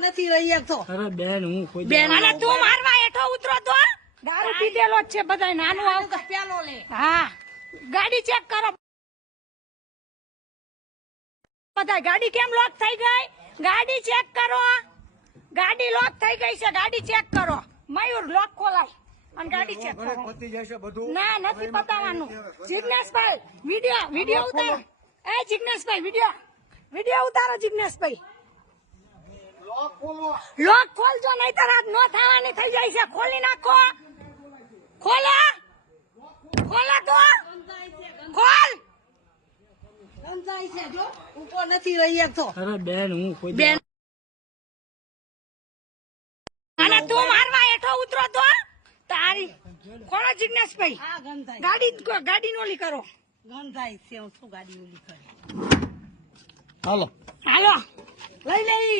નથી રહી એક તો. અરે બેન હું કોઈ બેન અને તું મારવા હેઠો ઉતરો તો દારૂ પીધેલો જ છે બધાય નાનું તો પેલો લે. હા ગાડી ચેક કરો બધા ગાડી કેમ લોક થઈ ગઈ ગાડી ચેક કરો ગાડી લોક થઈ ગઈ છે ગાડી ચેક કરો મયુર લોક ખોલાય અને ગાડી ચેક કરો ના નથી પતાવવાનું જિગ્નેશભાઈ વિડિયો ઉતારો એ જિગ્નેશભાઈ વિડિયો ઉતારો જિગ્નેશભાઈ લોક ખોલજો નહીતર આજ નો થવાની થઈ જાય છે ખોલી નાખો ખોલો તો ખોલ સમજાય છે જો ઉપર નથી રહી એક તો. અરે બેન હું કોઈ બેન અને તું મારવા હેઠો ઉતરો તો તારી ખોલો જિગ્નેશભાઈ આ ગંધાય ગાડી નોલી કરો ગંધાય છે હું શું ગાડી ઓલી કરી. હાલો હાલો લઈ લઈ